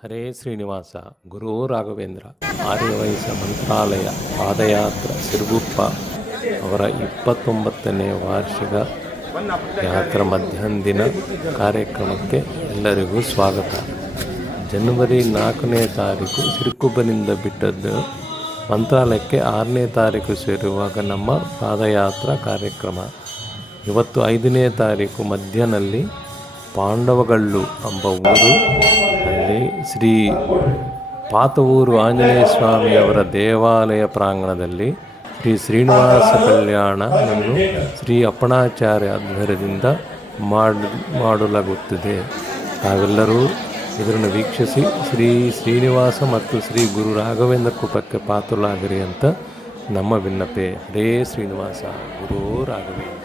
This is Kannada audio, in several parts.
ಹರೇ ಶ್ರೀನಿವಾಸ ಗುರು ರಾಘವೇಂದ್ರ ಆರ್ಯವೈಶ್ಯ ಮಂತ್ರಾಲಯ ಪಾದಯಾತ್ರಾ ಸಿರುಗುಪ್ಪ ಅವರ 29ನೇ ವಾರ್ಷಿಕ ಯಾತ್ರಾ ಮಧ್ಯಾಹ್ನ ಕಾರ್ಯಕ್ರಮಕ್ಕೆ ಎಲ್ಲರಿಗೂ ಸ್ವಾಗತ. ಜನವರಿ 4ನೇ ತಾರೀಕು ಸಿರುಗುಪ್ಪನಿಂದ ಬಿಟ್ಟದ್ದು ಮಂತ್ರಾಲಯಕ್ಕೆ 6ನೇ ತಾರೀಕು ಸೇರುವಾಗ ನಮ್ಮ ಪಾದಯಾತ್ರಾ ಕಾರ್ಯಕ್ರಮ. ಇವತ್ತು 5ನೇ ತಾರೀಕು ಮಧ್ಯಾಹ್ನಲ್ಲಿ ಪಾಂಡವಗಳ್ಳು ಎಂಬ ಊರು ಅಲ್ಲಿ ಶ್ರೀ ಪಾತವೂರು ಆಂಜನೇಯ ಸ್ವಾಮಿಯವರ ದೇವಾಲಯ ಪ್ರಾಂಗಣದಲ್ಲಿ ಶ್ರೀ ಶ್ರೀನಿವಾಸ ಕಲ್ಯಾಣವನ್ನು ಶ್ರೀ ಅಪ್ಪಣಾಚಾರ್ಯ ಆಧ್ವರ್ಯದಿಂದ ಮಾಡಲಾಗುತ್ತಿದೆ. ತಾವೆಲ್ಲರೂ ಇದನ್ನು ವೀಕ್ಷಿಸಿ ಶ್ರೀ ಶ್ರೀನಿವಾಸ ಮತ್ತು ಶ್ರೀ ಗುರು ರಾಘವೇಂದ್ರ ಕೃಪಕ್ಕೆ ಪಾತ್ರರಾಗಿರಿ ಅಂತ ನಮ್ಮ ವಿನ್ನಪೆ. ಹರೇ ಶ್ರೀನಿವಾಸ ಗುರು ರಾಘವೇಂದ್ರ.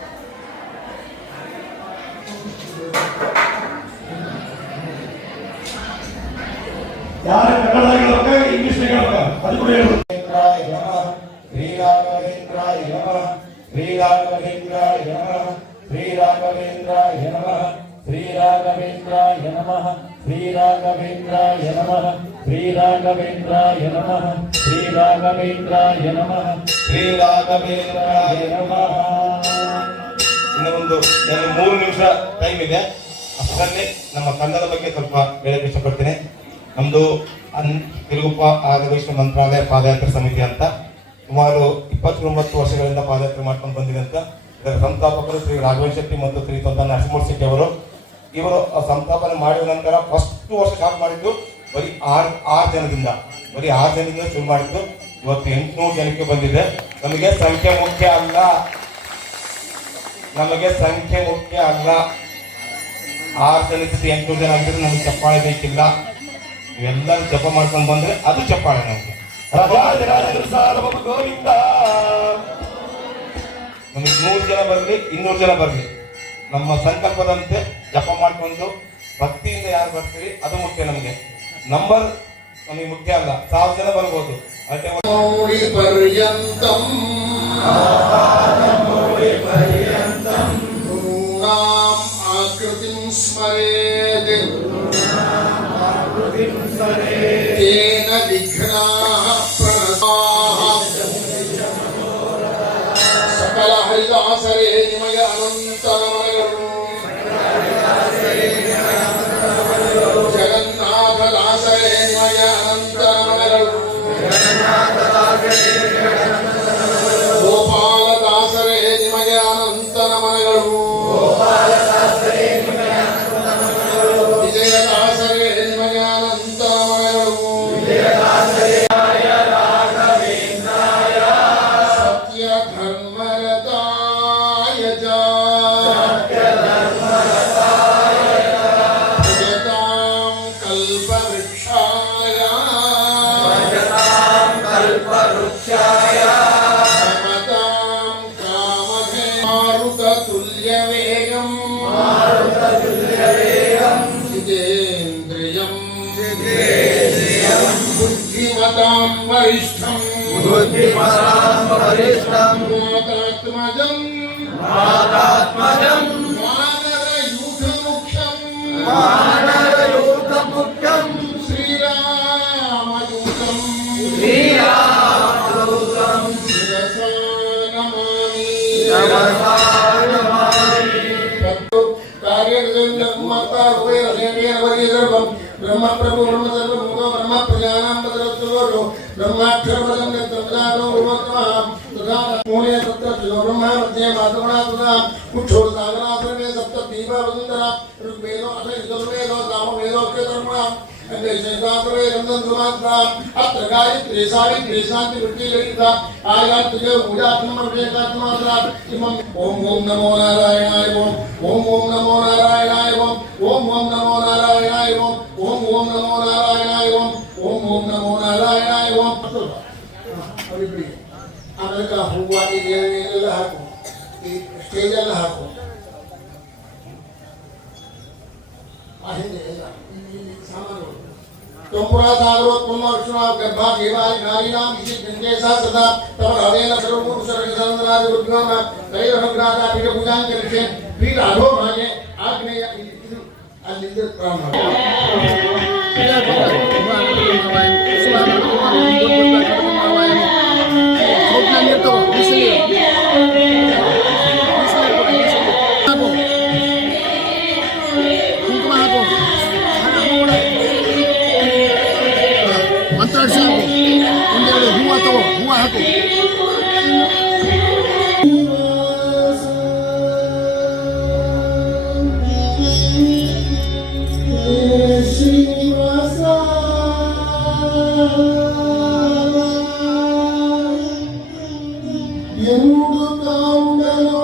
ಯಾರ ಕನ್ನಡ ಇಂಗ್ಲಿಷ್ ಅದು ಕೂಡ ಹೇಳು. ಶ್ರೀ ರಾಘವೇಂದ್ರಾಯ ನಮಃ, ಶ್ರೀ ರಾಘವೇಂದ್ರಾಯ ನಮಃ, ಶ್ರೀ ರಾಘವೇಂದ್ರಾಯ ನಮಃ, ಶ್ರೀ ರಾಘವೇಂದ್ರಾಯ ನಮಃ, ಶ್ರೀ ರಾಘವೇಂದ್ರಾಯ ನಮಃ, ಶ್ರೀ ರಾಘವೇಂದ್ರಾಯ ನಮಃ, ಶ್ರೀ ರಾಘವೇಂದ್ರಾಯ ನಮಃ, ಶ್ರೀ ರಾಘವೇಂದ್ರಾಯ ನಮಃ. ಇನ್ನು ಒಂದು 3 ನಿಮಿಷ ಟೈಮ್ ಇದೆ. ಅಷ್ಟರಲ್ಲಿ ನಮ್ಮ ಕನ್ನಡ ಬಗ್ಗೆ ಸ್ವಲ್ಪ ಹೇಳಕ್ಕೆ ಇಷ್ಟಪಡ್ತೀನಿ. ನಮ್ದು ಸಿರುಗುಪ್ಪ ಆರ್ಯವೈಶ್ಯ ಮಂತ್ರಾಲಯ ಪಾದಯಾತ್ರಾ ಸಮಿತಿ ಅಂತ ಸುಮಾರು 29 ವರ್ಷಗಳಿಂದ ಪಾದಯಾತ್ರೆ ಮಾಡ್ಕೊಂಡು ಬಂದಿದೆ ಅಂತ. ಇದರ ಸಂಸ್ಥಾಪಕರು ಶ್ರೀ ರಾಘವೇಂದ್ರ ಶೆಟ್ಟಿ ಮತ್ತು ಶ್ರೀ ತೊಂದ ನರಸಿಂಹ ಶೆಟ್ಟಿ ಅವರು. ಇವರು ಸಂಸ್ಥಾಪನೆ ಮಾಡಿದ ನಂತರ ಫಸ್ಟ್ ವರ್ಷ ಸ್ಟಾರ್ಟ್ ಮಾಡಿದ್ದು ಬರೀ 6 ಜನದಿಂದ ಶುರು ಮಾಡಿದ್ದು. ಇವತ್ತು 800 ಜನಕ್ಕೆ ಬಂದಿದೆ. ನಮಗೆ ಸಂಖ್ಯೆ ಮುಖ್ಯ ಅಲ್ಲ, 6 ಜನಕ್ಕೆ 800 ಜನ ಆಗಿದ್ರೆ ನಮಗೆ ಚಪ್ಪಾಳೆ ಬೇಕಿಲ್ಲ. ಎಲ್ಲರೂ ಜಪ ಮಾಡ್ಕೊಂಡು ಬಂದ್ರೆ ಅದು ಚಪ್ಪಾಳೆ ನಮಗೆ. ನಮಗೆ 100 ಜನ ಬರಲಿ 200 ಜನ ಬರಲಿ, ನಮ್ಮ ಸಂಕಲ್ಪದಂತೆ ಜಪ ಮಾಡ್ಕೊಂಡು ಭಕ್ತಿಯಿಂದ ಯಾರು ಬರ್ತೀರಿ ಅದು ಮುಖ್ಯ. ನಮಗೆ ನಂಬರ್ ನಮಗೆ ಮುಖ್ಯ ಅಲ್ಲ, 1000 ಜನ ಬರ್ಬೋದು. तेन विघ्नाः प्रणताः सकल हरिदासरे निमय अनन्तरमणगळु जगन्नाथदासरे निमय अनन्तरमणगळु गोपालदासरे निमय अनन्तरमणगळु विजयदासरे निमय वरिष्ठं मातात्मजं वानरयूथमुख्यं श्रीरामदूतं शिरसा नमामि. ब्रह्म प्रभु ब्रह्म सर्वभूतो ब्रह्म प्रजानां पदरत्सुलो ब्रह्माक्षरपदं तत्रादो भगवत्वा तथा मूले तत्र ब्रह्म मध्ये मातुना तथा मुक्षोरसागरासने सप्त दीपा वसुंधरा ऋग्वेदो अथ यजुर्वेदो सामवेदो केतर्मणा अंदेशेतात्रे रंदनसुमात्रा अत्र गायत्री सावित्री शांति वृत्ति ललिता आयात्य पूजात्मर्वेदात्मात्रा इमं ओम नमो नारायणाय ओम नमो नारायणाय ओम नमो नारायणाय ओम नमो नारायणाय ओम नमो नारायणाय ಆಮೇಲೆ ಹೂವಾಗಿ ಏನೆಲ್ಲ ಹಾಕು, ಈ ಸ್ಟೇಜ್ ಎಲ್ಲ ಹಾಕು, ಸಾಮಾನುಗಳು त्वंपुरा सागरोत्पन्न विष्णुना गर्भा देवाय नारीणां इति गंगेसा सदा तव हरेन सर्वभूत सर्वसंदराज गुरुनाम दैवग्राता पीठ पूजां करिष्ये पीठ अधो भागे आग्नेय अलिंद प्राण ಸಾಕು ಒಂದೆರಡು ಹೂವು ತಗೋ ಹೂವು ಹಾಕು ಎಂದು ಕಾಂಡನೋ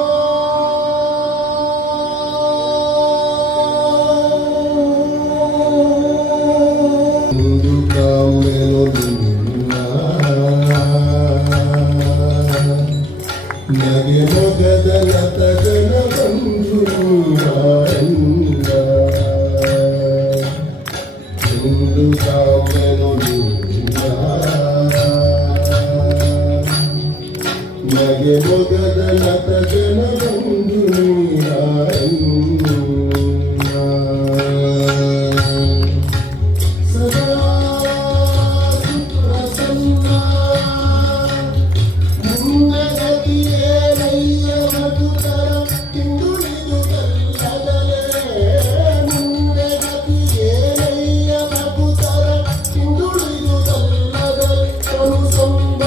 ಎಂದು ಕಾಂಡನೋ ನಗೆ ಮೊಗದ ಲತಗನ ಬಂಧು ಎಂದು ಕಾಂಡನೋ ನಗೆ ಮೊಗದ ಲತಗನ ಬಂಧು ಸದಾ ಸುಪ್ರಸನ್ನ ಮುಂದಗತಿಯೇ ನಯ್ಯ ಮಧುಕರ ಹಿಂದುಳಿದು ಕಲ್ಲದಲೇ ಮುಂದಗತಿಯೇ ನಯ್ಯ ಮಧುಕರ ಹಿಂದುಳಿದು ಕಲ್ಲದಲೇ ಕರು ಸಂಬಂಧ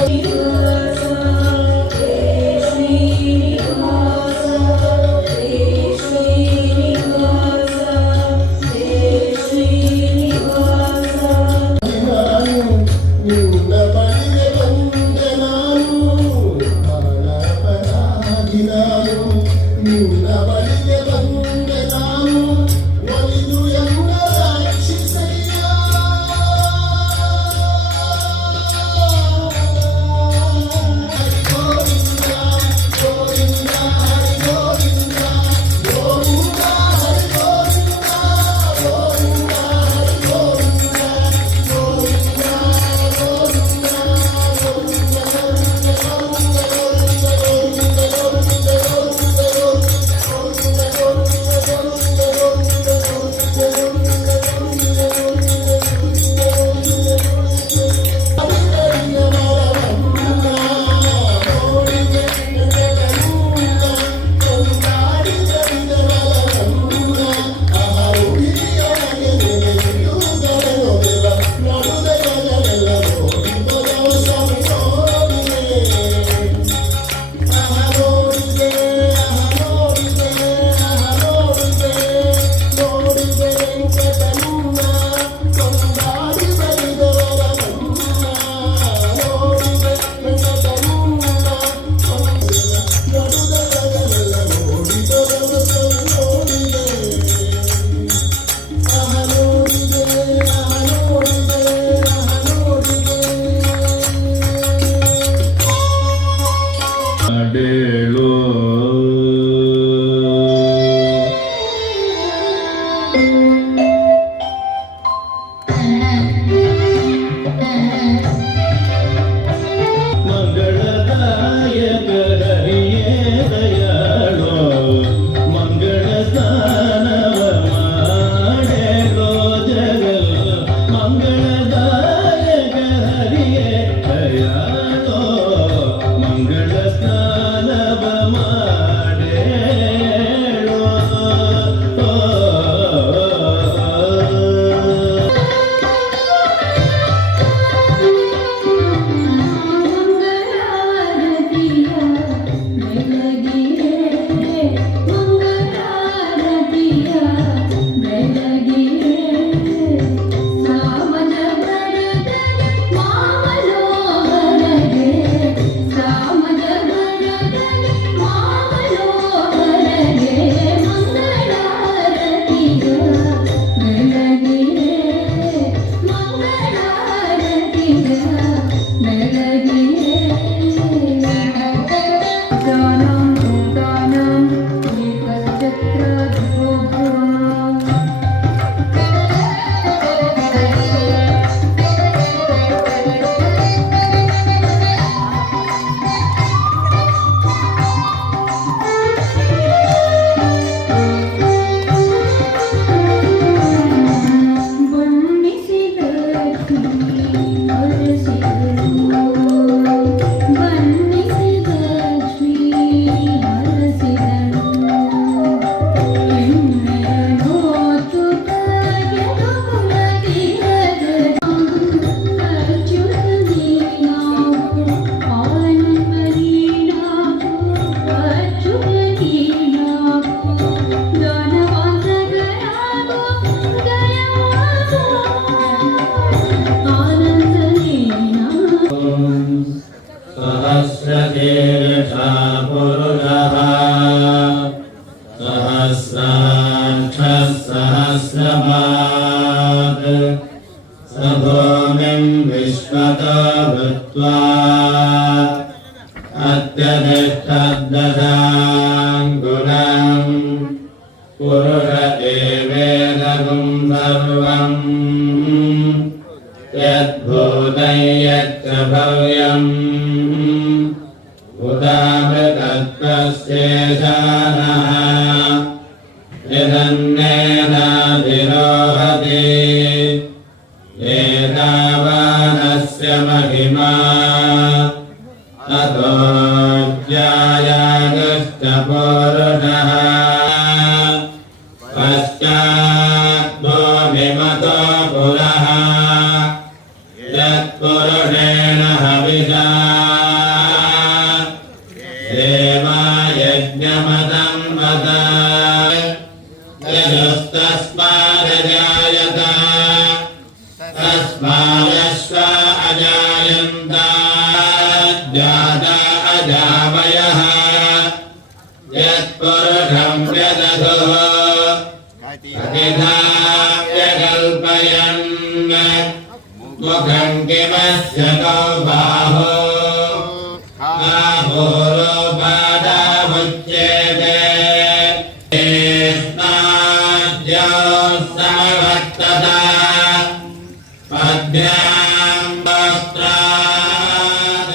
भूमिं विश्वतो भूत्वा अत्यतिष्ठद्दशाङ्गुलम् पुरुषते वेदगुं सर्वम् यद्भूतं यच्च भव्यम् उदामृतत्वस्येषानः यदन्नेनाधिरोहति एतावानस्य महिमा अतो ज्यायागश्च पुरुषः पश्चाद्भूमिमतो पुरः यत्पुरुषेण हविषा देवायज्ञमदन्वत यजुस्तस्मादजायत तस्मादश्व अजायन्त जाता अजावयः यत्पुरुषं व्यदधुः अतिधाव्यकल्पयन् मुखं किमस्य कौ बाहो बाहोरोपादामुच्यते स्नाद्यो समवर्तता पद्भ्यां वस्त्रात्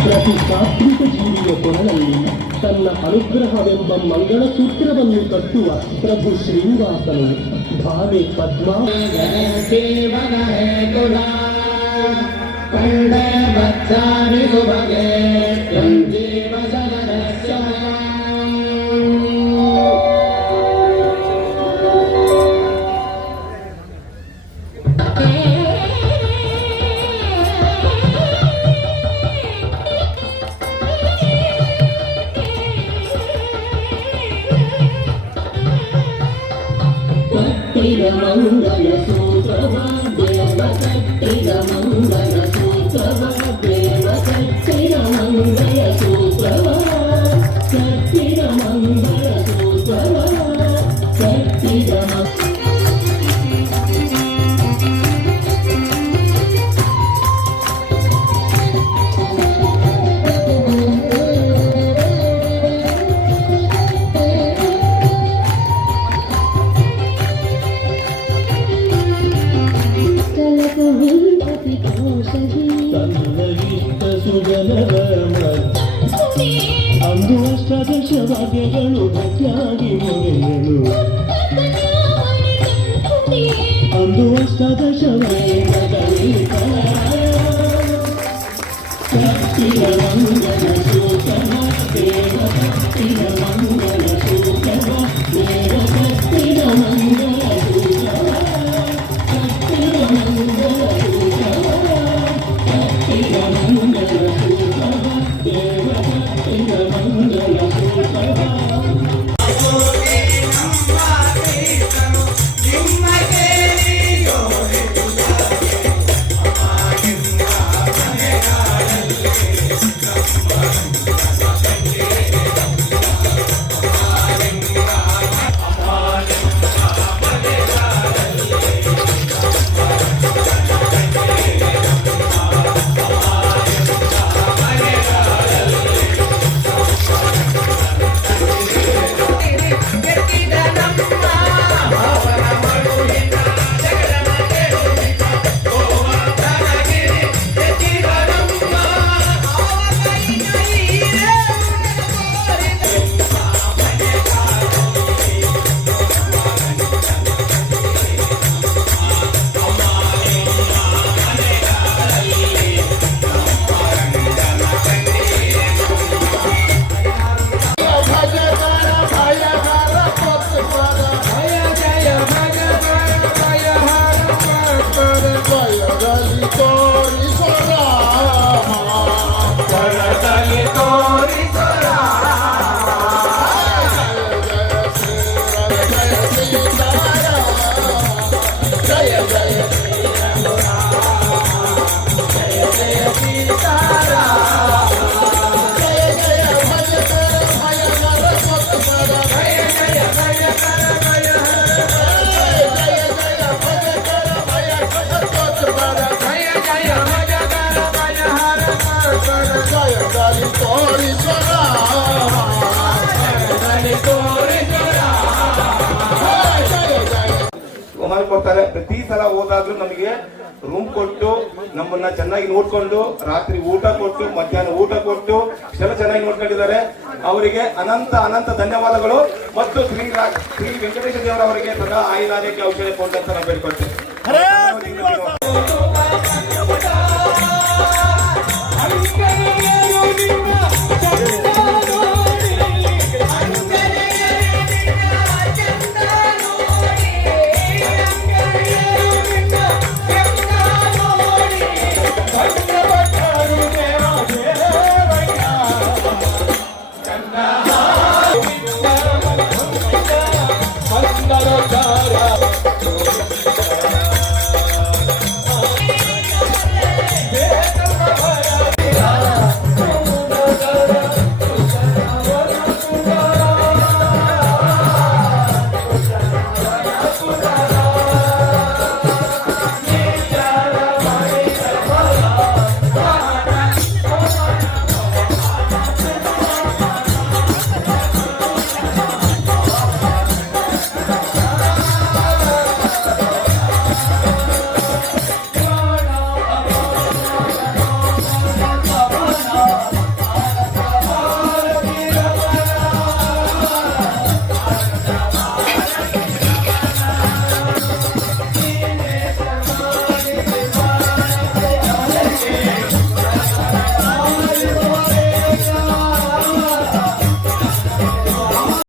ಪ್ರತಿ ಸಾತ್ವಿಕ ಜೀವಿಯ ಕೊರಳಲ್ಲಿ ತನ್ನ ಅನುಗ್ರಹವೆಂಬ ಮಂಗಳ ಸೂತ್ರವನ್ನು ಕಟ್ಟುವ ಪ್ರಭು ಶ್ರೀನಿವಾಸನು ಭಾವೆ ಪದ್ಮ ಮಂಗಲ ಸೂತ್ರವ ದೇವ ಕಟ್ಟಿದ ಮಂಗಲ ಸೂತ್ರವ ದೇವ ಕಟ್ಟಿದ ಮಂಗಲ ಸೂತ್ರವ ಕಟ್ಟಿದ ಮಂಗಲ ಸೂತ್ರವ ಕಟ್ಟಿದ ತನ್ನ ಇಷ್ಟ ಸುಜನರ ಅಂದು ಅಷ್ಟಾದಶ ವಾದ್ಯಗಳು ಗಟ್ಟಿಯಾಗಿ ಮೊರೆಯಲು ಅಂದು ಅಷ್ಟಾದಶ ಭಕ್ತಿಯ ಮಂಗಲ ಸೂಕವ ದೇವ ಭಕ್ತಿಯ ಮಂಗಲ ಸೂಕವ ದೇವ ಭಕ್ತಿಯ ಮಂಗಲ ಸೂಕವ ಭಕ್ತಿಯ ಮಂಗಲ ಸೂಕವ ಭಕ್ತಿಯ ಮಂಗಲ ಸೂಕವ ದೇವ ಭಕ್ತಿಯ ಮಂಗಲ ಸೂಕವ ಕೊಡ್ತಾರೆ. ಪ್ರತಿ ಸಲ ಹೋದಾಗ್ಲೂ ನಮಗೆ ರೂಮ್ ಕೊಟ್ಟು ನಮ್ಮನ್ನ ಚೆನ್ನಾಗಿ ನೋಡ್ಕೊಂಡು ರಾತ್ರಿ ಊಟ ಕೊಟ್ಟು ಮಧ್ಯಾಹ್ನ ಊಟ ಕೊಟ್ಟು ಇಷ್ಟೆಲ್ಲ ಚೆನ್ನಾಗಿ ನೋಡ್ಕೊಂಡಿದ್ದಾರೆ. ಅವರಿಗೆ ಅನಂತ ಅನಂತ ಧನ್ಯವಾದಗಳು. ಮತ್ತು ಶ್ರೀ ವೆಂಕಟೇಶ ದೇವರವರಿಗೆ ಸದಾ ಆಯುರಾರೋಗ್ಯ ಔಷಧ ಕೊಟ್ಟಂತ ನಾವು ಬೇಡ್ಕೊಳ್ತೇವೆ.